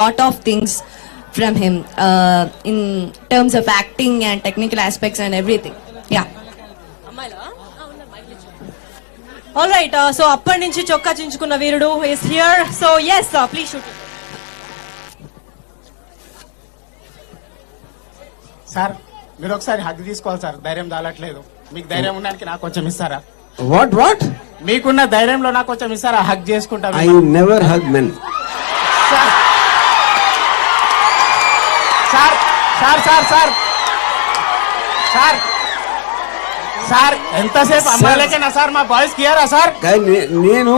lot of things from him in terms of acting and technical aspects and everything. Yeah. All right, so అప్పటి నుంచి చొక్కా చించుకున్న వీరుడు is here. So yes, please shoot. Sir మీరు ఒకసారి hug తీసుకోవాలి sir, ధైర్యం దాలట్లేదు. మీకు ధైర్యం ఉండడానికి నాకు కొంచెం ఇస్తారా? వాట్ మీకున్న ధైర్యంలో నాకు కొంచెం ఇస్తారా? హగ్ చేసుకుంటా. I never hug men. Sir sir sir sir sir sir sir ఎంతసేపు అమ్మాయిలకేనా సార్? మా బాయ్స్ కియరా సార్? నేను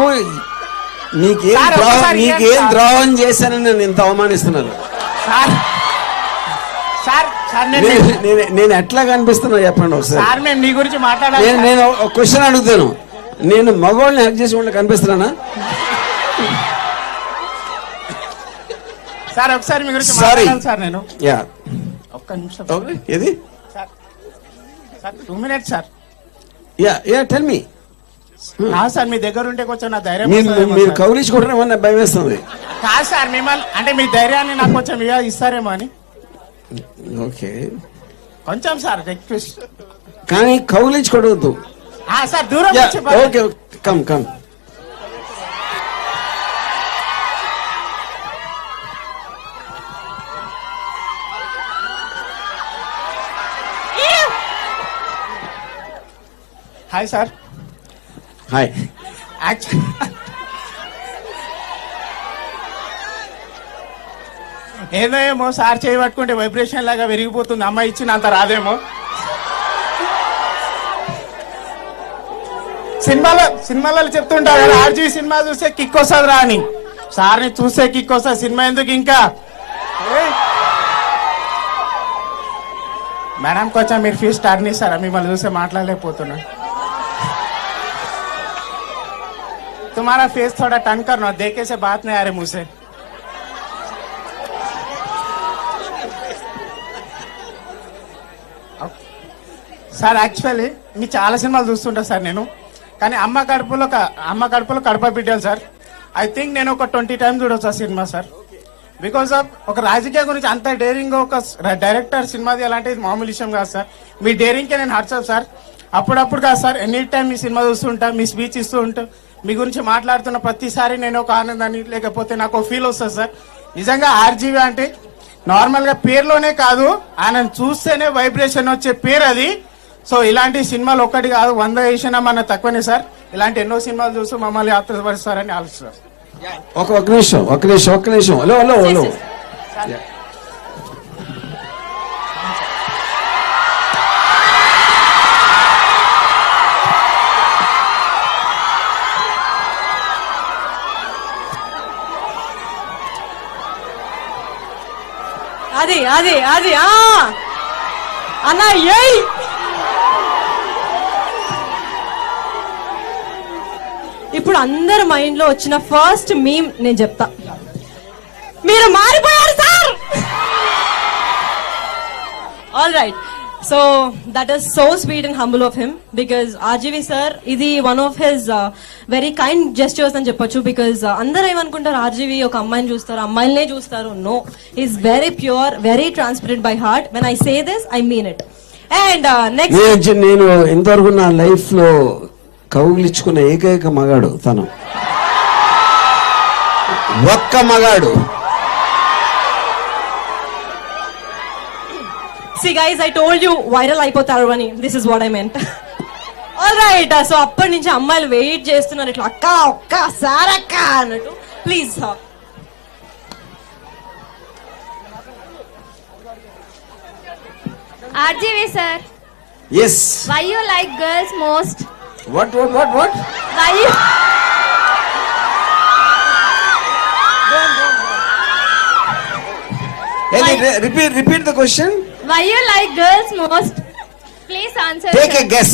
నీకేం ద్రోహం చేశానని నన్ను ఇంత అవమానిస్తున్నారు సార్. సార్ సార్ నేను ఎట్లా కనిపిస్తున్నా చెప్పండి ఒకసారి. సార్ మేము మీ గురించి మాట్లాడాలి. నేను ఒక క్వశ్చన్ అడుగుతాను, నేను మగవాళ్ళని హక్ చేసి వాళ్ళకి కనిపిస్తున్నానా? సార్ ఒకసారి మీ గురించి మాట్లాడాలి సార్. నేను యా ఒక్క నిమిషం. ఏది sir? Sir 2 minutes sir. Yeah tell me. Sir మీ దగ్గర ఉంటే కొంచెం నా ధైర్యం. మీరు కౌలించుకుంటారేమో ఏమన్నా భయం వేస్తుంది. కాదు సార్, మిమ్మల్ని అంటే మీ ధైర్యాన్ని నాకు కొంచెం ఇస్తారేమో అని. ఓకే కొంచెం సార్ రిక్వెస్ట్. కానీ కౌలించుకోవద్దు సార్, దూరం okay come come. Hi sir. Hi. ఏదో ఏమో సార్ చేయి పట్టుకుంటే వైబ్రేషన్ లాగా విరిగిపోతుంది. అమ్మాయి ఇచ్చిన అంత రాదేమో. సినిమాలలో చెప్తుంటారు కదా, ఆర్జీ సినిమా చూస్తే కిక్ వస్తుంది రా అని. సార్ని చూస్తే కిక్ వస్తుంది, సినిమా ఎందుకు ఇంకా? మేడం కొంచెం మీరు ఫీజు స్టార్ట్ ఇస్తారా? మిమ్మల్ని చూస్తే మాట్లాడలేకపోతున్నా. तुम्हारा फेस थोड़ा टर्न करना, देखे से बात नहीं आ रही मुंह से. సార్ యాక్చువల్లీ మీ చాలా సినిమాలు చూస్తుంటా సార్ నేను. కానీ అమ్మ కడుపులో కడప బిడ్డలు సార్. ఐ థింక్ నేను ఒక 20 times చూడొచ్చు ఆ సినిమా సార్. బికాస్ ఆఫ్ ఒక రాజకీయ గురించి అంత డేరింగ్ ఒక డైరెక్టర్ సినిమా అలాంటిది మామూలు విషయం కాదు సార్. మీ డేరింగ్కే నేను హర్ట్స్ సార్. అప్పుడప్పుడు కాదు సార్, ఎనీ టైం మీ సినిమా చూస్తుంటా, మీ స్పీచ్ ఇస్తూ ఉంటా, మీ గురించి మాట్లాడుతున్న ప్రతిసారి నేను ఒక ఆనందాన్ని లేకపోతే నాకు ఒక ఫీల్ వస్తుంది సార్. నిజంగా ఆర్జీవి అంటే నార్మల్గా పేరులోనే కాదు, ఆయన చూస్తేనే వైబ్రేషన్ వచ్చే పేరు అది. సో ఇలాంటి సినిమాలు ఒక్కటి కాదు, 100 వేసినా మన తక్కువనే సార్. ఇలాంటి ఎన్నో సినిమాలు చూస్తూ మమ్మల్ని ఆత్మపరుస్తారని ఆలోచిస్తారు. ఒక నిమిషం. హలో. అది అన్నా ఏయ్ ఇప్పుడు అందరి మైండ్ లో వచ్చిన ఫస్ట్ మీమ్ నేను చెప్తా. మీరు మారిపోయారు sir. All right, so that is so sweet and humble of him because RGV sir ఇది one of his very kind gestures అని చెప్పొచ్చు. బికాజ్ అందరూ ఏమనుకుంటారు, ఆర్జీవి ఒక అమ్మాయిని చూస్తారు, అమ్మాయిలనే చూస్తారు. No, is very pure, very transparent by heart. When I say this I mean it. And next, నేను ఇంతవరకు నా లైఫ్ లో కౌగిలించుకున్న ఏకైక మగాడు తను, ఒక్క మగాడు. See guys, I told you viral అయిపోతారు అని. This is what I meant. All right, so అప్పటి నుంచి అమ్మాయిలు వెయిట్ చేస్తున్నారు ఇట్లా ఒక్క సారక్క అన్నట్టు. Please RJV sir. Yes. Why you like girls most? What? Why you? Hey, repeat the question. Why you like girls most? Please answer. Take sir. a guess.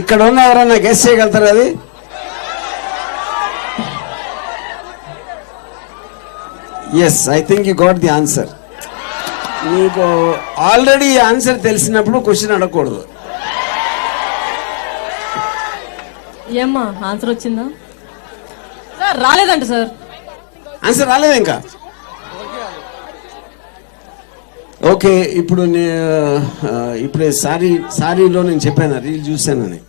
ఇక్కడ ఉన్న ఎవరన్నా గెస్ చేయగలుగుతారు అది? Yes, I think you got the answer. నీకు already answer తెలిసినప్పుడు question అడగకూడదు. ఏమ్మా answer వచ్చిందా సార్? రాలేదంట సార్. ఆన్సర్ రాలేదు ఇంకా. ఓకే, ఇప్పుడు ఇప్పుడే సారీలో నేను చెప్పాను రీల్ చూశానని.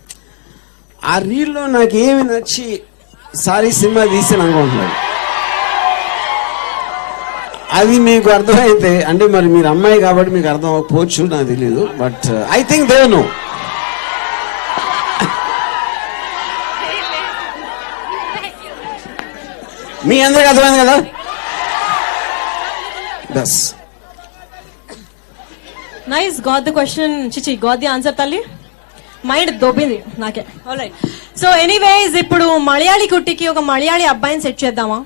ఆ రీల్లో నాకు ఏమి నచ్చి సారీ సినిమా తీసాను అనుకుంటున్నాను. అది మీకు అర్థమైతే, అంటే మరి మీరు అమ్మాయి కాబట్టి మీకు అర్థం అవ్వకపోవచ్చు, నాకు తెలియదు. But I think they know. మీ అందరికి అర్థమైంది కదా? బస్. Nice, got the question. చిచి, గాట్ ది ఆన్సర్ తల్లి. మైండ్ దొబ్బింది నాకే. ఆల్రైట్, సో ఎనీవేస్ ఇప్పుడు మలయాళీ కుట్టికి ఒక మలయాళీ అబ్బాయిని సెట్ చేద్దామా?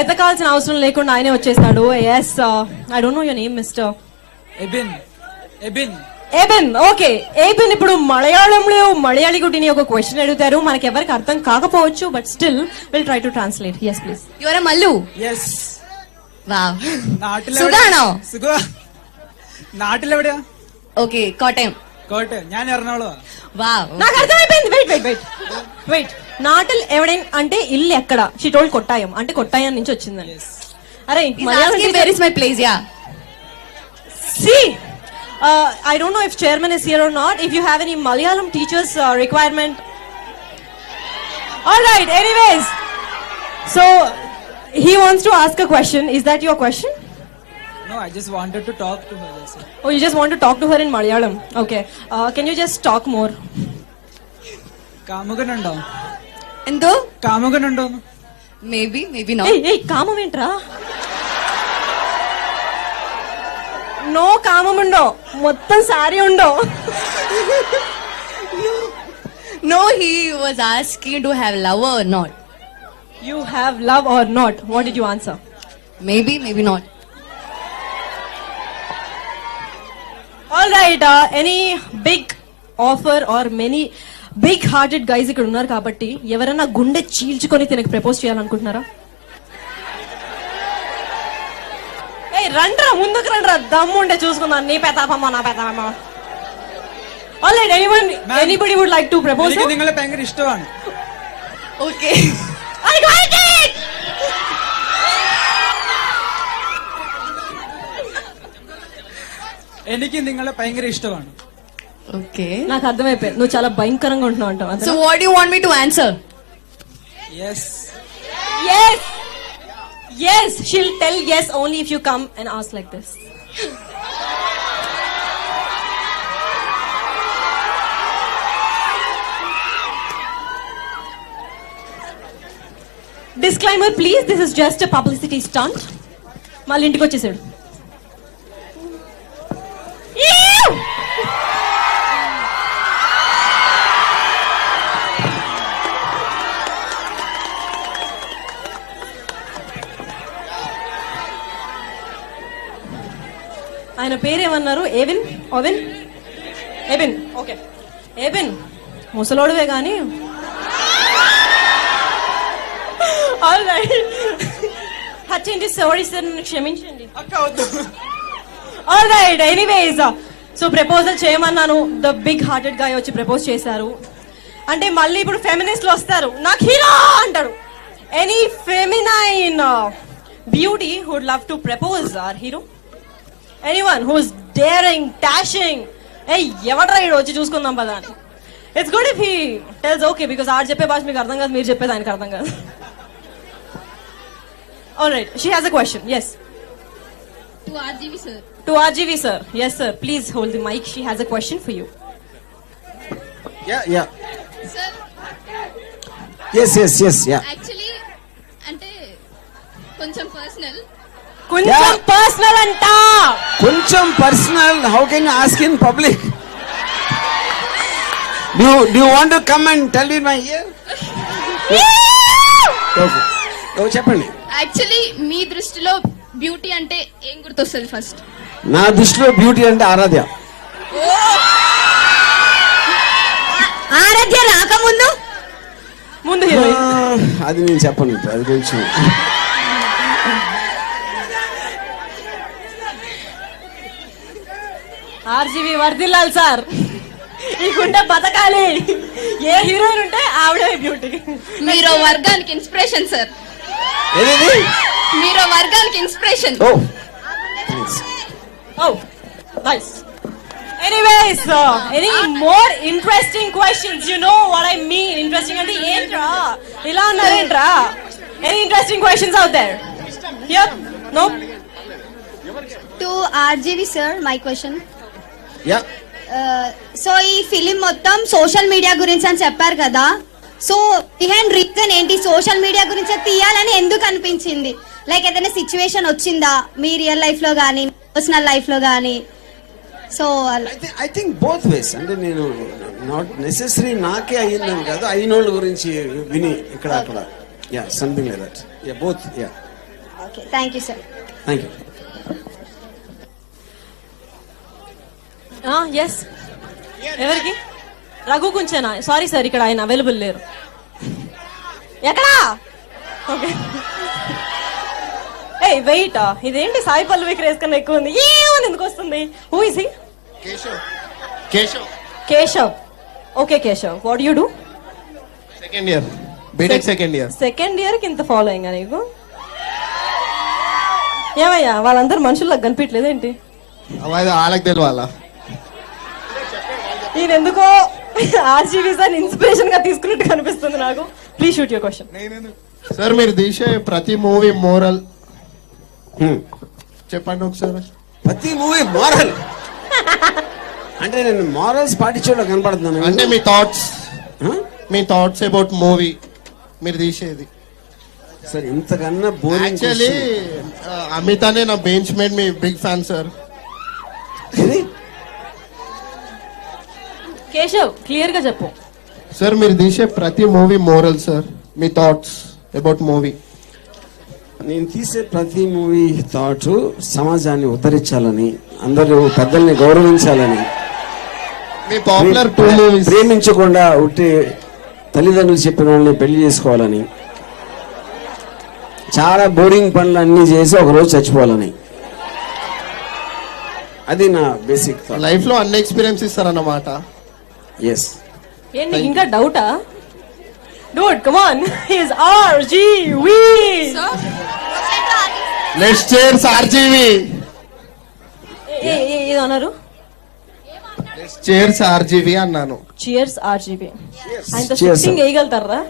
ఎతకాల్సిన అవసరం లేకుండా ఆయనే వచ్చేస్తాడు. Yes, I don't know your name mister Ebin. Ebin Eben. Okay, Eben ఇప్పుడు మలయాళంలో మలయాళీ కుట్టిని ఒక క్వశ్చన్ అడుగుతారు. మనకి ఎవరికి అర్థం కాకపోవచ్చు, but still will try to translate. Yes please. You are a Mallu. Yes. Wow. നാട്ടിലെവിടെ? സുഖാണോ? സുഖമാ. നാട്ടിലെവിടെയാ? Okay, Kottayam. കോട്ടയം. ഞാൻ എറണാകുളമാ. Wow. నాకు అర్థమైపోయింది. Wait wait wait wait. నాటల్ ఎవడైనా అంటే ఇల్లు ఎక్కడ? షీ టోల్డ్ కొట్టాయం, అంటే కొట్టాయం నుంచి వచ్చిందని. అరే He's asking where is my place, yeah. See, I don't know if chairman is here or not. If you have any Malayalam teachers requirement. All right, anyways. So, he wants to ask a question. Is that your question? No, I just wanted to talk to her. That's it. Oh, you just want to talk to her in Malayalam. Okay. Can you just talk more? കാമുകനുണ്ടോ? Endo? കാമുകനുണ്ടോ? Maybe not. Hey, కామం ఏంట్రా? No కామం ఉండో, మొత్తం sorry undo. No, he was asking to have lover or not. You have love or not? What did you answer? Maybe not. All right. Any big offer or many big hearted guys ఇక్కడ ఉన్నారు కాబట్టి ఎవరైనా గుండె చీల్చుకొని తినకి propose చేయాలనుకుంటున్నారా? ఏయ్ రండ్రా, ముందుకు రండ్రా, దమ్ము ఉంటే చూసుకుందాం. నీ పెతాపమ్మా నా పెతాపమ్మా. All right, anybody would like to propose? എനിക്ക് നിങ്ങളെ ഭയങ്കര ഇഷ്ടമാണ്. Okay. I got it. എനിക്ക് നിങ്ങളെ ഭയങ്കര ఇష్టമാണ്. Okay. నాకు అర్థమైపోయింది, నువ్వు చాలా భయంకరంగా ఉంటున్నావు అంటావు. So what do you want me to answer? Yes. Yes, she'll tell yes only if you come and ask like this. Disclaimer please, this is just a publicity stunt. మళ్ళీ ఇంటికి వచ్చేసాడు. ఆయన పేరేమన్నారు? ఏబిన్. ఓకే, ఏబిన్ ముసలోడువే కానీ. హచ్చింది, సారీ సార్, నన్ను క్షమించండి. అక్క వద్దు. All right, anyways so proposal చేయమన్నాను. ద బిగ్ హార్టెడ్ గాయ్ వచ్చి ప్రపోజ్ చేశారు అంటే మళ్ళీ ఇప్పుడు ఫెమినిస్ట్లు వస్తారు, నాకు హీరో అంటాడు. Any feminine beauty would love to propose our hero? Anyone who is daring, dashing? ఏ ఎవడ్రా ఈడు వచ్చి చూసుకుందాం పదా అని. It's good if he tells okay, because ఆడు చెప్పే భాష మీకు అర్థం కాదు, మీరు చెప్పేది ఆయనకు అర్థం కాదు. All right, she has a question. Yes. To RGV sir. To RGV sir. Yes sir. Please hold the mic. She has a question for you. Yeah. Sir, Yes, yeah. actually, అంటే కొంచెం పర్సనల్. కొంచెం personal అంట. కొంచెం personal. How can you ask in public? Do you want to come and tell me in my ear? Okay. చెప్పండి. Actually మీ దృష్టిలో beauty అంటే ఏం గుర్తొస్తుంది ఫస్ట్? నా దృష్టిలో బ్యూటీ అంటే ఆరాధ్య. ఆరాధ్య రాకముందు ముందు హీరోయిన్. అది నేను చెప్పను ఇప్పుడు, అది కొంచెం. ఆర్జీవి వర్దిల్లాల్ సార్. ఈ గుండె బతకాలి. ఏ హీరోయిన్ ఉంటే ఆవిడే బ్యూటీ. మీరు వర్గానికి ఇన్స్పిరేషన్ సార్. ఏది? మీరు వర్గానికి inspiration. Oh thanks. Oh, nice. Anyways, any more interesting questions? You know what I mean? Interesting ante entra? Ila annarentra? Any interesting questions out there? Yep. No? To RGV sir my question. Yeah so ఈ film మొత్తం social media గురించి అని చెప్పారు కదా, so behind reason ఏంటి? Social media గురించి తీయాలని ఎందుకు అనిపించింది? లైక్ ఏదైనా సిచ్యువేషన్ వచ్చిందా మీ రియల్ లైఫ్ లో కానీ పర్సనల్ లైఫ్ లో కానీ? So I think both ways. అంటే నేను నాట్ నెసెసరీ నాకే అయ్యిందని కాదు, అయినోళ్ళ గురించి విని ఇక్కడ అక్కడ yeah something like that. Yeah both. Yeah okay, thank you sir. Thank you. Yes. ఎవరికి? రఘు కుంచేనా? సారీ సార్, ఇక్కడ ఆయన అవైలబుల్ లేరు. ఎక్కడా? ఓకే. ఏ వెయిట్, ఇదేంటి సాయి పల్లవి క్రేజ్ కన్నా ఎక్కువ ఉంది. ఏమని ఎందుకు వస్తుంది? Who is he? Keshav. Okay Keshav, what you do? Second year BTech second year. Second year కి ఇంత ఫాలోయింగ్ నీకు? ఏమయ్యా వాళ్ళందరూ మనుషులకు కనిపించలేదు ఏంటి? వాళ్ళకి తెలియాల. నేను ఎందుకో ఆర్జీవీ సార్ ఇన్స్పిరేషన్ గా తీసుకున్నట్టు కనిపిస్తుంది నాకు. Please shoot your question. Sir మీరు తీసే ప్రతి మూవీ మోరల్ చెప్పండి ఒకసారి. ప్రతి మూవీ మోరల్ అంటే నేను మోరల్స్ పాటించేలో కనపడుతున్నాను. అంటే మీ థాట్స్ అబౌట్ మూవీ మీరు తీసేది. సార్ ఇంతకన్నా బోరింగ్. యాక్చువల్లీ అమిత్ అనే నా బెంచ్ మేట్ మీ big fan sir. Keshav clear గా చెప్పు. సార్ మీరు తీసే ప్రతి మూవీ మోరల్ సార్, మీ థాట్స్ అబౌట్ మూవీ. నేను తీసే ప్రతి మూవీ థాట్ సమాజాన్ని ఉద్ధరించాలని, అందరూ పెద్దల్ని గౌరవించాలని, మీ పాపులర్ 2 మూవీస్ ప్రేమించకుండా ఉట్టి తల్లిదండ్రులు చెప్పిన వాళ్ళని పెళ్లి చేసుకోవాలని, చాలా బోరింగ్ పనులు అన్ని చేసి ఒకరోజు చచ్చిపోవాలని, అది నా బేసిక్ థాట్. లైఫ్ లో అన్ని ఎక్స్పీరియన్స్ ఇస్తారన్నమాట. ఎస్. ఏంటి ఇంకా డౌటా? Dude come on, he is RGV. Let's cheers RGV. ఏదో అన్నారు? లెట్స్ cheers ఆర్జీవీ అన్నాను. చియర్స్ ఆర్జీవీ. ఆయన Cheers, సిట్టింగ్ వేయగలుగుతారా?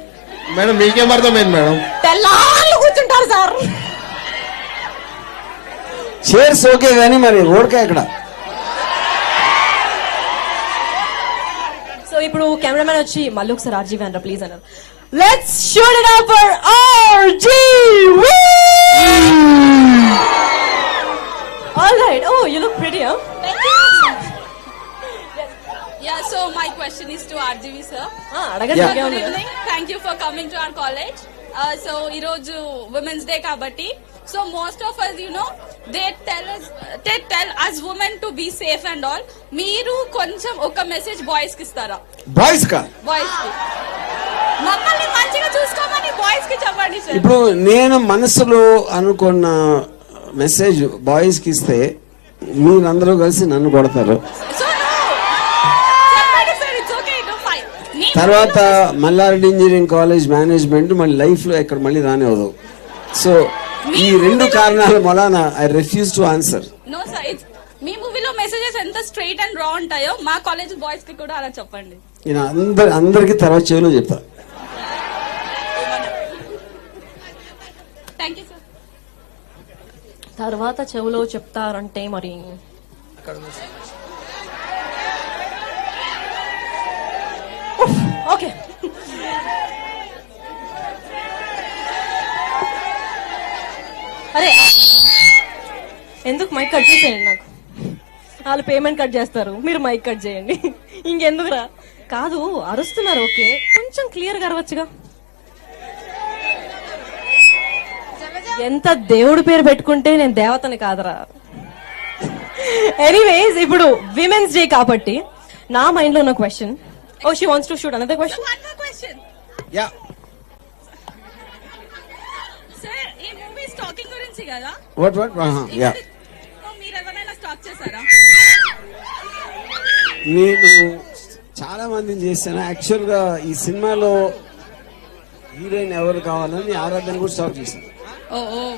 మేడం మీకేం అర్థమైంది మేడం? తెల్లాళ్ళు కూర్చుంటారు సార్. షేర్స్ ఓకే కానీ మరి ఓడకా ఇక్కడ. సో ఇప్పుడు కెమెరామెన్ వచ్చి మళ్ళీ ఒకసారి ఆర్జీవీ అన్నారు ప్లీజ్ అన్నారు. Let's shoot it up for RGV. All right. Oh you look pretty. Yeah, so my question is to RGV sir. అడగండి. Yeah. Good evening. Thank you for coming to our college. So ఈరోజు Women's Day కాబట్టి, so most of us, you know, they tell us women to be safe and all. మీరు కొంచెం ఒక message boys కి ఇస్తారా? Boys కా? Boys కి మమ్మల్ని మంచిగా చూసుకోమని బాయ్స్ కి చెప్పండి సార్. ఇప్పుడు నేను మనసులో అనుకున్న మెసేజ్ బాయ్స్ కి ఇస్తే మీరందరూ కలిసి నన్ను కొడతారు. So no. చెప్పండి sir, it's okay, don't fight. తర్వాత మల్లారెడ్డి ఇంజనీరింగ్ కాలేజ్ మేనేజ్మెంట్ మళ్ళీ లైఫ్ లో ఇక్కడ మళ్ళీ రానివ్వదు. సో ఈ 2 కారణాల వలన I refuse to answer. No sir, it's మీ మూవీలో మెసేజెస్ ఎంత స్ట్రైట్ అండ్ రా ఉంటాయో మా కాలేజ్ బాయ్స్ కి కూడా అలా చెప్పండి. నేను అందరికి తర్వాత చెవిలో చెప్తా. Thank you sir. తర్వాత చెవులో చెప్తారంటే మరి ఓకే. అరే ఎందుకు మైక్ కట్ చేసేయండి, నాకు వాళ్ళు పేమెంట్ కట్ చేస్తారు, మీరు మైక్ కట్ చేయండి. ఇంకెందుకురా? కాదు అరుస్తున్నారు, ఓకే కొంచెం క్లియర్ గా అరవచ్చుగా. ఎంత దేవుడి పేరు పెట్టుకుంటే నేను దేవతని కాదరా. ఎనీవేస్ ఇప్పుడు విమెన్స్ డే కాబట్టి నా మైండ్ లో ఉన్న question. Oh she wants to shoot another question. One more question. Yeah Sir, ఈ మూవీ స్టాకింగ్ గురించి కదా? వాట్ యా మీరు ఎవరైనా స్టాక్ చేశారా? నేను చాలా మందిని చేశాను. యాక్చువల్గా ఈ సినిమాలో హీరోయిన్ ఎవరు కావాలని ఆరాధన కూడా స్టాప్ చేశాను. Oh,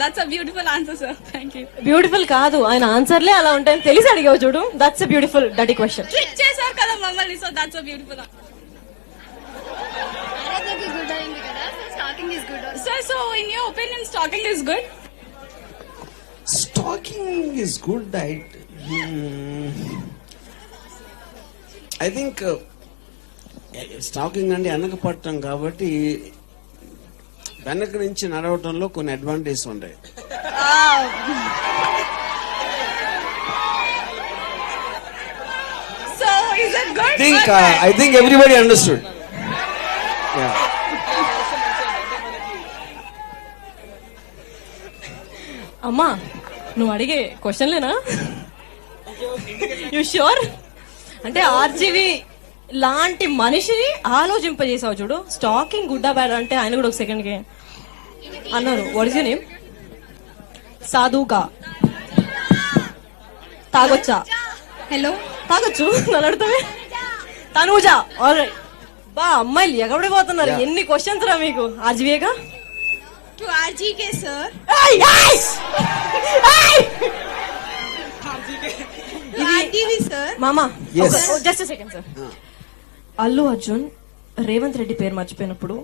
that's a beautiful answer, sir. Thank you. Beautiful కాదు, ఆయన ఆన్సర్లే అలా ఉంటాయని తెలిసి అడిగావు చూడు. That's a beautiful dirty question. Trick చేశారు కదా మమ్మల్ని, so that's a beautiful answer. Good అయింది కదా, starting is good. Sir, so in your opinion, stalking is good? Stalking is good. I think stalking అంటే వెనకపడటం కాబట్టి వెనక నుంచి నడవటంలో కొన్ని అడ్వాంటేజ్ ఉంటాయి. So is it good? I think everybody understood. Yeah. అమ్మా, నువ్వు అడిగే క్వశ్చన్లేనా? You sure? అంటే ఆర్జీవి లాంటి మనిషిని ఆలోచింపజేసావు చూడు. స్టాకింగ్ గుడ్డా బ్యాడ్ అంటే ఆయన కూడా ఒక సెకండ్ కి అన్నారు. What is your name? సాధుగా తాగొచ్చా? హలో, తాగొచ్చు, నన్ను అడుగుతావే. తనూజా, ఆల్రైట్. బా అమ్మాయిలు ఎగబడిపోతున్నారు. ఎన్ని క్వశ్చన్స్ రా మీకు. ఆర్జీవిగా to RGK sir. RGV sir. మామా, Yes. Just second sir. Allu Arjun Revanth Reddy పేరు మర్చిపోయినప్పుడు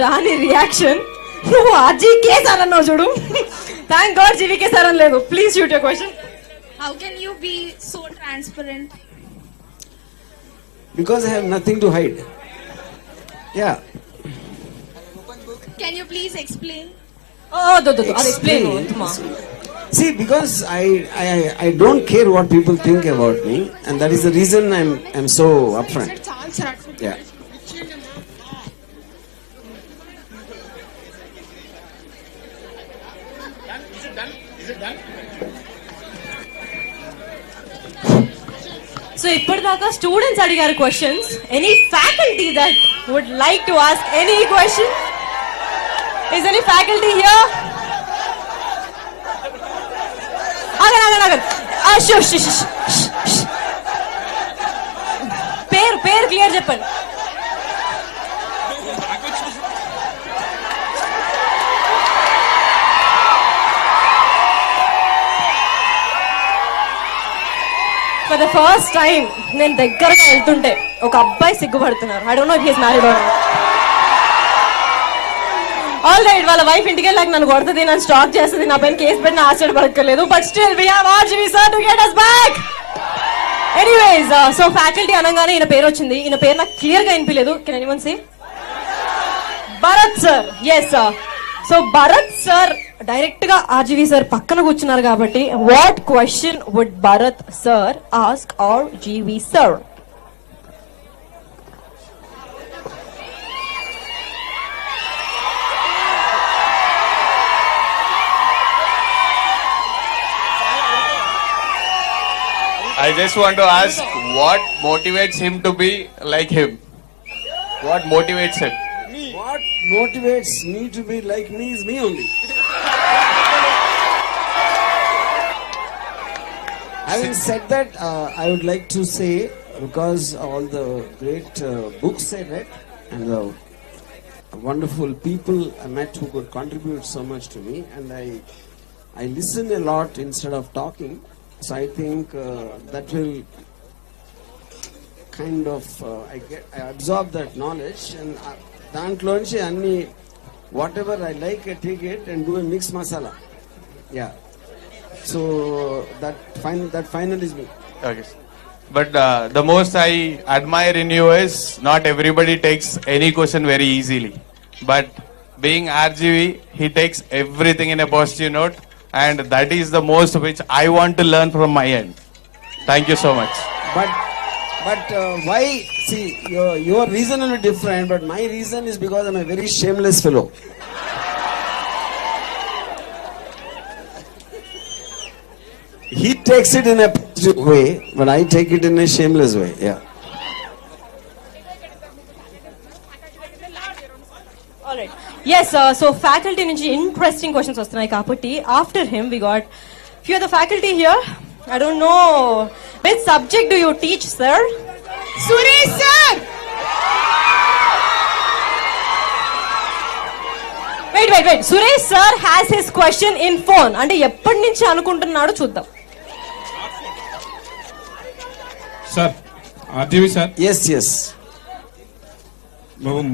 రాని రియాక్షన్, నువ్వు ఆర్జీకే సార్ అన్నావు చూడు. థ్యాంక్ గాడ్ జీవీకే సార్ అని లేదు. Please shoot your question. How can you be so transparent? Because I have nothing to hide. Yeah. Can you please explain? అది explain. See, because I don't care what people think about me, and that is the reason I'm so upfront. Yeah. So ఇప్పటిదాకా students అడిగారు questions. Any faculty that would like to ask any question? Is any faculty here? పేరు clear చెప్పండి. For the first time నేను దగ్గరగా వెళ్తుంటే ఒక అబ్బాయి సిగ్గుపడుతున్నారు. I don't know if he is married or not. All right, వాళ్ళ వైఫ్ ఇంటికి వెళ్ళాక నన్ను కొడుతుంది, నన్ను స్టాక్ చేస్తుంది, నా పైన కేసు పెట్టిన ఆశ్చర్యపడక్కర్లేదు. But still we have RGV sir to get us back. Anyways, so faculty అనగానే ఈయన పేరు వచ్చింది. ఈయన పేరు నాకు క్లియర్ గా వినిపించలేదు. Can anyone say? Bharat sir. Yes sir. So Bharat sir direct గా ఆర్జీవి సార్ పక్కన కూర్చున్నారు కాబట్టి what question would Bharat sir ask RGV sir? I just want to ask, what motivates him to be like him? What motivates him? What motivates me to be like me is me only. Having said that, I would like to say, because all the great books I read and the wonderful people I met who could contribute so much to me, and I listen a lot instead of talking. So I think that will kind of I absorb that knowledge, and దాంట్లోంచి అన్ని whatever I like I take it and do a mix masala. Yeah. So that final is me. Okay. But the most I admire in you is not everybody takes any question very easily. But being RGV, he takes everything in a positive note, and that is the most which I want to learn from my end. Thank you so much. But why? See, your reason will be different, but my reason is because I'm a very shameless fellow. He takes it in a positive way, but I take it in a shameless way. Yeah. Alright. Yes, so faculty నుంచి interesting questions వస్తున్నాయి కాబట్టి after him we got few of the faculty here. I don't know. Which subject do you teach, sir? Suresh sir Wait. Suresh sir has his question in phone. అంటే ఎప్పటి నుంచి అనుకుంటున్నాడో చూద్దాం. Sir RGV sir's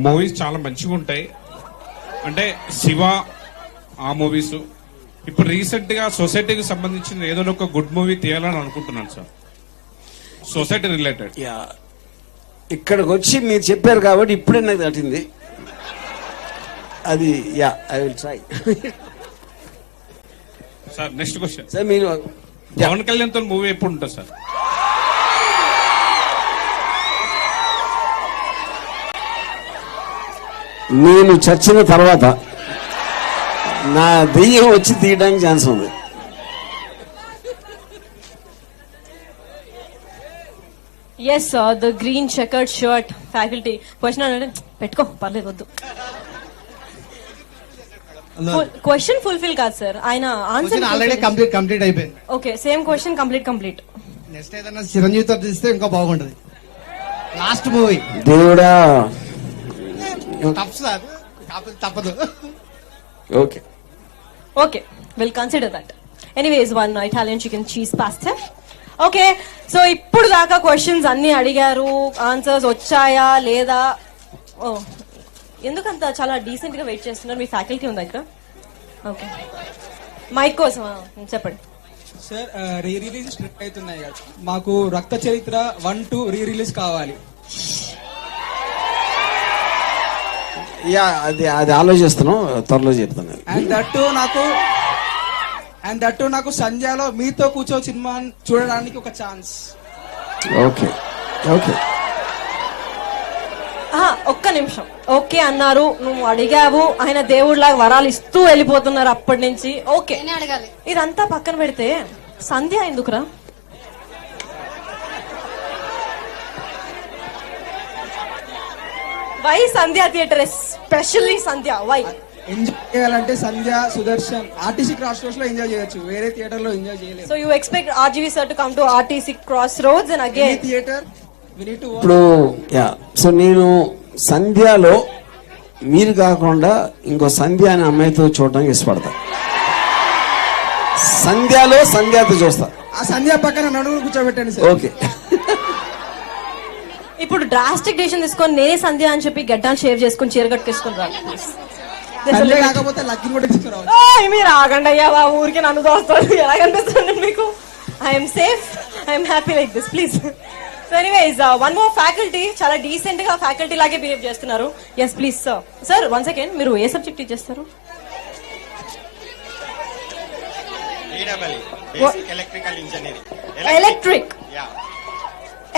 movies చాలా మంచిగా ఉంటాయి. అంటే శివ ఆ మూవీస్ ఇప్పుడు రీసెంట్ గా సొసైటీకి సంబంధించిన ఏదో ఒక గుడ్ మూవీ తీయాలని అనుకుంటున్నాను సార్. Society related. యా ఇక్కడికి వచ్చి మీరు చెప్పారు కాబట్టి ఇప్పుడే నాకు తట్టింది అది. Yeah I will try. Sir next question sir మీరు పవన్ కళ్యాణ్ తో మూవీ ఎప్పుడు ఉంటుంది సార్? నేను చచ్చిన తర్వాత నా దెయ్యం వచ్చి తీయడానికి ఛాన్స్ ఉంది. Yes sir, the green checkered shirt faculty. Question అంటే పెట్టుకో పర్లేదు వద్దు. క్వశ్చన్ ఫుల్ఫిల్ కాదు సార్, ఆయన ఆన్సర్ ఆల్రెడీ కంప్లీట్ అయిపోయింది. Okay, same question complete. Next ఏదైనా చిరంజీవితో తీస్తే ఇంకా బాగుంటది. లాస్ట్ మూవీ దేవుడా. తప్పదు. Okay, will consider that. Anyways, 1 Italian chicken cheese pasta. Okay, so ఇప్పుడు దాకా క్వశ్చన్స్ అన్ని అడిగారు, ఆన్సర్స్ వచ్చాయా లేదా? ఓ, ఎందుకంత చాలా డీసెంట్ గా వెయిట్ చేస్తున్నారు? మీ ఫ్యాకల్టీ ఉందా ఇక్కడ? ఓకే, మైక్ కోసం చెప్పండి సార్. రీ రిలీజ్ స్ట్రిక్ట్ అవుతున్నాయి కదా, మాకు రక్త చరిత్ర 1, 2 రీ రిలీజ్ కావాలి. యా అది ఆలోచిస్తున్నాం, త్వరలో చెప్తాను. అండ్ దట్టు నాకు సంధ్యాలో మీతో కూర్చో సినిమా చూడడానికి ఒక ఛాన్స్. ఓకే ఒక్క నిమిషం. ఓకే అన్నారు, నువ్వు అడిగావు, ఆయన దేవుడిలాగా వరాలు ఇస్తూ వెళ్ళిపోతున్నారు అప్పటి నుంచి. ఓకే, అడగాలి. ఇదంతా పక్కన పెడితే సంధ్య ఎందుకురా? Why Sandhya theatre, especially Sandhya, why? Enjoy చేయాలంటే Sandhya, Sudarshan, RTC crossroads లో ఎంజాయ్ చేయొచ్చు, వేరే థియేటర్ లో ఎంజాయ్ చేయలేదు. So you expect RGV sir to come to RTC crossroads and again theatre we need to. ఇప్పుడు సో నేను సంధ్యాలో మీరు కాకుండా ఇంకో సంధ్య అనే అమ్మాయితో చూడడానికి ఇష్టపడతా. సంధ్యతో చూస్తా. ఆ సంధ్య పక్కన నడుములు కూర్చోబెట్టండి సార్. ఓకే. ఇప్పుడు డ్రాస్టిక్ డెసిషన్ తీసుకొని నేనే సంధ్య అని చెప్పి గడ్డాన్ని షేవ్ చేసుకొని చీర కట్టుకేసుకొని రా. కాకపోతే లక్కీ కూడా తీసుకురావాలి. మీరు ఆగండి అయ్యా బాబు, ఊరికి నన్ను దోస్తాడు. ఎలా కనిపిస్తుంది మీకు? I'm safe, I'm happy like this, please. So anyways, 1 more faculty చాలా డీసెంట్ గా ఫ్యాకల్టీ లాగే బిహేవ్ చేస్తున్నారు. Yes please sir. Sir 1 second, మీరు ఏ సబ్జెక్ట్ టీచ్ చేస్తారు?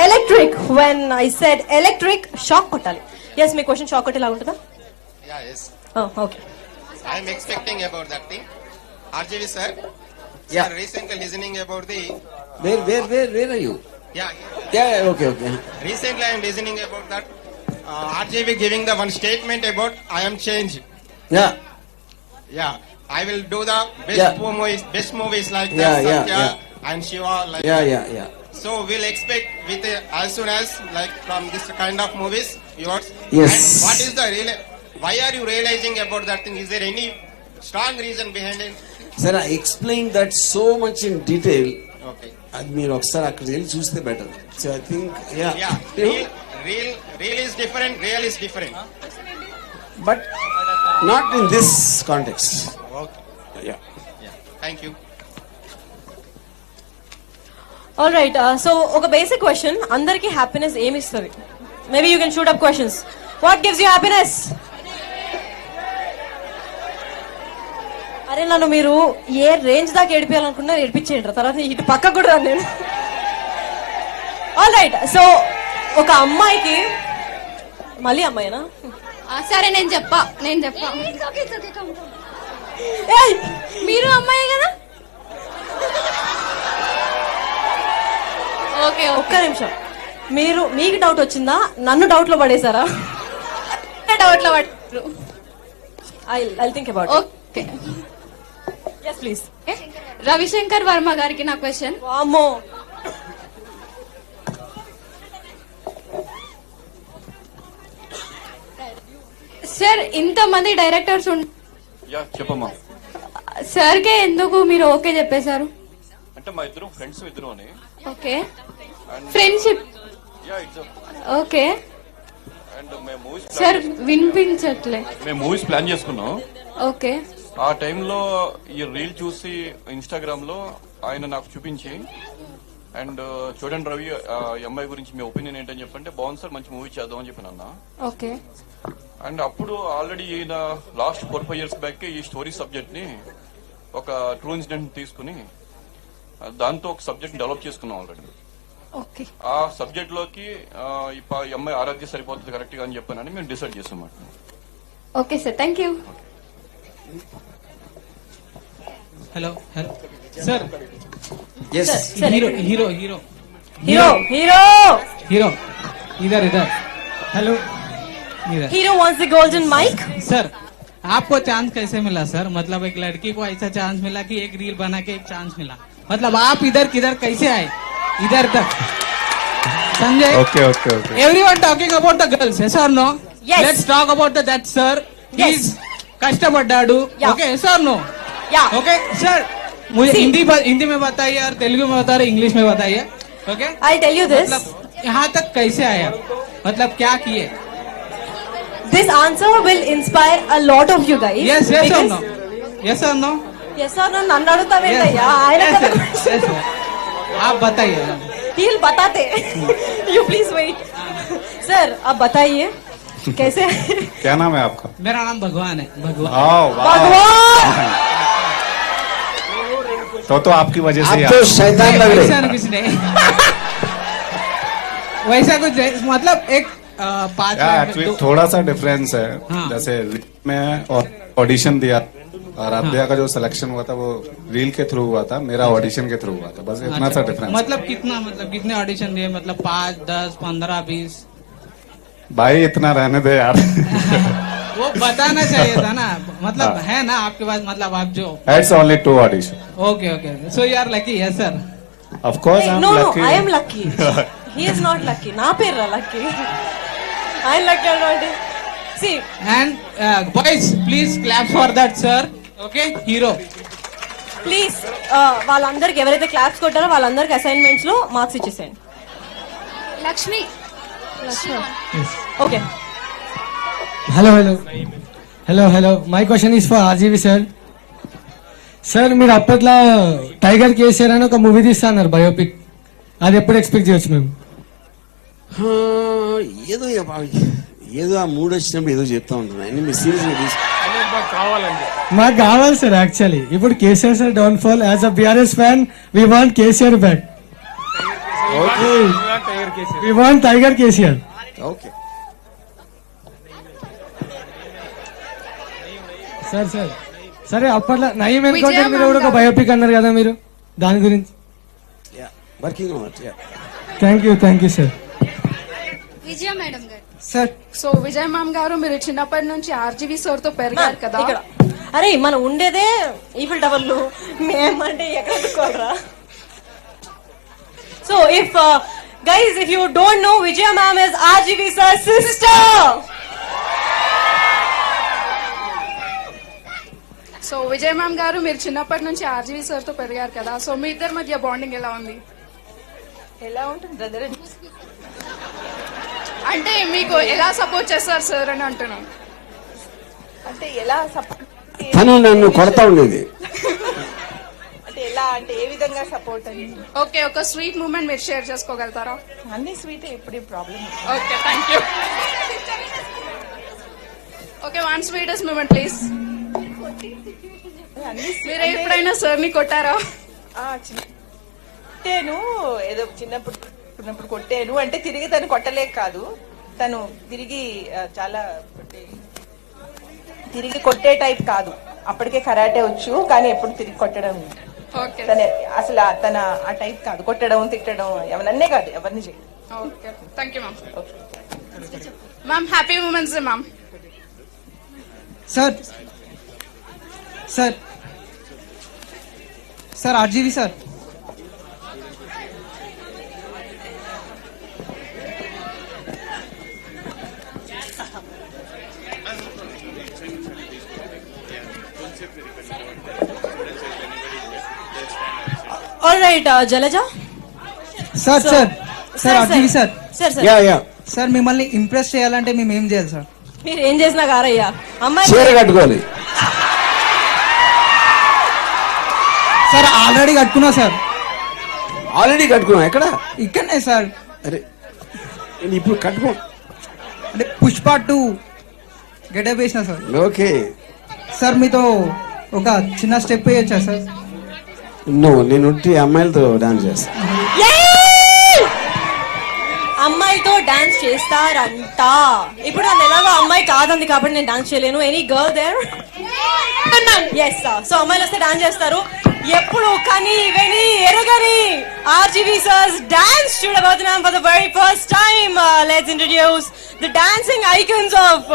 Electric. When I said electric, shock కొట్టాలి. ఎస్, మీ క్వశ్చన్ షాక్ కొట్టేలా ఉంటుందా? Okay. I am expecting about that thing. RJV sir, Yeah. sir recently listening about the Where are you? yeah Okay. recently I am listening about that RJV giving the one statement about I am change. Yeah, I will do the best movies like that Satya and Shiva like Yeah. So we'll expect with as soon as like from this kind of movies yours. Yes. And what is the real? Why are you realizing about that thing? Is there any strong reason behind it? Sir, I explained that so much in detail. Okay. అది మీరు ఒకసారి అక్కడికి వెళ్ళి చూస్తే better. So I think Real is different. Real is different. But not in this context. Yeah. Thank you. All right, so ఒక basic question, అందరికి happiness ఏమి ఇస్తుంది? Maybe you can shoot up questions. What gives you happiness? అరే నన్ను మీరు ఏ range దాకా ఏడిపించాలనుకున్నారు ఏడిపించేయండి, తర్వాత ఇటు పక్క కూడా రాను నేను. ఆల్ రైట్, సో ఒక అమ్మాయికి, మళ్ళీ అమ్మాయినా? సరే నేను చెప్పా. మీరు అమ్మాయి కదా? ఓకే, ఒక్క నిమిషం. మీకు డౌట్ వచ్చిందా? నన్ను డౌట్ లో పడేశారా? డౌట్ లో పట్టారు. I think about. Okay, yes please. Ravishankar Varma గారికి నా క్వశ్చన్. వామ్మో. సార్ ఇంతమంది డైరెక్టర్స్ చెప్పమ్మా. సార్కే ఎందుకు మీరు ఓకే చెప్పేశారు? అంటే మా ఇద్దరు ఫ్రెండ్స్ ఇద్దరు అని. Okay, friendship. ఓకే అండ్ మేము మూవీస్ సార్ వినిపించట్లే. మేము మూవీస్ ప్లాన్ చేసుకున్నాం. ఓకే, ఆ టైంలో ఈ రీల్ చూసి ఇన్స్టాగ్రామ్ లో ఆయన నాకు చూపించి అండ్ చూడండి రవి ఈ అమ్మాయి గురించి మీ ఒపీనియన్ ఏంటని చెప్పంటే బాగుంది సార్, మంచి మూవీ చేద్దాం అని చెప్పాను అన్న. ఓకే. అండ్ అప్పుడు ఆల్రెడీ ఈయన లాస్ట్ 4-5 years బ్యాక్ ఈ స్టోరీ సబ్జెక్ట్ ని ఒక ట్రూ ఇన్సిడెంట్ తీసుకుని దాంతో ఒక సబ్జెక్ట్ డెవలప్ చేసుకున్నాం ఆల్రెడీ. ఓకే, ఆ సబ్జెక్ట్ లోకి ఈ అమ్మాయి ఆరాధ్య సరిపోతుంది కరెక్ట్ గా అని చెప్పానని మేము డిసైడ్ చేసాం. Okay sir, thank you. Hello hello sir. Yes. Hero hero hero hero hero hero इधर इधर हेलो इधर. Hero wants the golden mic. Sir आपको चांस कैसे मिला सर? मतलब एक लड़की को ऐसा चांस मिला कि एक रील बना के एक चांस मिला. मतलब आप इधर किधर कैसे आए इधर तक? समझे? Okay okay okay. Everyone talking about the girls, yes or no? Yes. Let's talk about that sir. Yes. He's कष्टपड्डाడు. Yeah. Okay, yes or no? Yeah. Okay sir, मुझे See. हिंदी में बताइए और तेलुगु में बताइए, इंग्लिश में बताइए. Okay, I'll tell you this. मतलब यहाँ तक कैसे आया, मतलब क्या किए? This answer will inspire a lot of you guys. Yes, yes or because- no? Yes or no? Yes or no? నన్ను అడుగుతావేంటయ్యా? ఆయన Yes, కదా yes, yes, sir. आप बताइए. He'll बताते. You please wait. Sir, आप बताइए कैसे? क्या नाम है आपका? मेरा नाम भगवान है. भगवान. भगवान. तो आपकी वजह आप तो शैतान लग वैसा रहे. कुछ नहीं. वैसा कुछ नहीं. मतलब एक 5 एक्चुअली थोड़ा सा डिफरेंस है. हाँ. जैसे मैं और ऑडिशन दिया और आराध्या का जो सिलेक्शन हुआ था वो रील के थ्रू हुआ था, मेरा ऑडिशन के थ्रू हुआ था, बस इतना सा डिफरेंस. मतलब कितना, मतलब कितने ऑडिशन दिए? मतलब 5, 10, 15, 20? भाई इतना रहने दे यार. वो बताना चाहिए था ना. मतलब है ना आपके पास, मतलब आप जो. It's only 2 audition. Okay okay, so you are lucky. Yes sir. Of course I'm No, lucky. no, I am lucky. He is not lucky. నా పేరు lucky. I am lucky or not. See, And boys, please clap for that sir. Okay, hero. Please వాళ్ళందరికి ఎవరైతే claps కొట్టారో వాళ్ళందరికి assignments లో marks ఇచ్చేసేయండి. Lakshmi. Okay. Hello hello hello hello my question is for RGV sir. Sir మీరు అప్పట్లో tiger KCR అని ఒక movie తీస్తా అన్నారు, బయోపిక్. అది ఎప్పుడు ఎక్స్పెక్ట్ చేయొచ్చు మేము? ఏదో ఏదో ఆ మూడు వచ్చినప్పుడు ఏదో చెప్తా ఉంటున్నా. మీ సీరియస్ మాకు కావాలి సార్. యాక్చువల్లీ ఇప్పుడు KCR sir downfall. As a BRS fan we want KCR back. We want tiger KCR. Okay sir sir సరే, అప్పట్లో నయీం ఎన్కౌంటర్ మీద కూడా ఒక బయోపిక్ అన్నారు కదా మీరు, దాని గురించి. Working on it. Thank you sir. Vijaya madam గారు. సార్ సో విజయ్ మ్యామ్ గారు, మీరు చిన్నప్పటి నుంచి ఆర్జీవి సార్ తో పెరిగారు కదా. ఇక్కడ అరే మనం ఉండేదే ఈఫిల్ టవర్ లో, మేమంటే ఎక్కడ పెట్టుకోవాలరా? So if guys, if you don't know, Vijaya ma'am is RGV sir sister. So Vijay ma'am గారు, మీరు చిన్నప్పటి నుంచి ఆర్జీవి సార్ తో పెరిగారు కదా. సో మీ ఇద్దరి మధ్య బాండింగ్ ఎలా ఉంది? ఎలా ఉంటుంది బ్రదర్? అంటే మీకు ఎలా సపోర్ట్ చేస్తారు సార్ అని అంటున్నాను. అంటే ఎలా సపోర్ట్? తను నన్ను కొడతా ఉండేది. అంటే ఎలా, అంటే ఏ విధంగా సపోర్ట్ అని? ఓకే, ఒక స్వీట్ మూమెంట్ మీరు షేర్ చేసుకోగలుగుతారా? అన్ని స్వీట్ ఎప్పుడు problem. Okay, thank you. Okay, one sweetest moment please. మీరు ఎప్పుడైనా సార్ ని కొట్టారా? కొట్టాను, ఏదో చిన్నప్పుడు కొట్టాను. అంటే తిరిగి తను కొట్టలేక కాదు, తను తిరిగి చాలా తిరిగి కొట్టే టైప్ కాదు. అప్పటికే కరాటే వచ్చు, కానీ ఎప్పుడు తిరిగి కొట్టడం తన అసలు తన ఆ టైప్ కాదు. కొట్టడం, తిట్టడం ఎవరన్నే కాదు, ఎవరిని చేయడం. Okay, thank you ma'am. Ma'am, happy moments ma'am. Sir sir sir RGV sir. All right Jalaja. Sir sir sir RGV sir. Sir sir yeah yeah sir మిమ్మల్ని ఇంప్రెస్ చేయాలంటే మేము ఏం చేయాలి సార్? మీరు ఏం చేసినా కారయ్యా, అమ్మాయి చీర కట్టుకోవాలి. సార్ ఆల్రెడీ కట్టుకున్నా సార్. ఆల్రెడీ కట్టుకున్నాం. ఎక్కడ? ఇక్కడనే సార్. అరే నేను ఇప్పుడు కట్టుకో. అంటే పుష్ప 2 గెటప్ వేసిన సార్. ఓకే. సార్ మీతో ఒక చిన్న స్టెప్ వేయొచ్చా సార్? నేను ఉట్టి అమ్మాయిలతో డాన్స్ చేస్తాను. అమ్మాయితో డాన్స్ చేస్తారంట. ఇప్పుడు నన్ను ఎలాగో అమ్మాయి కాదంది కాబట్టి నేను డాన్స్ చేయలేను. Any girl there? Yes. So అమ్మాయిలు వస్తే డాన్స్ చేస్తారు. ఎప్పుడు కని విని ఎరగని ఆర్జీవి సర్స్ డాన్స్ చూడబోతున్నాం for the very first time. Let's introduce the dancing icons of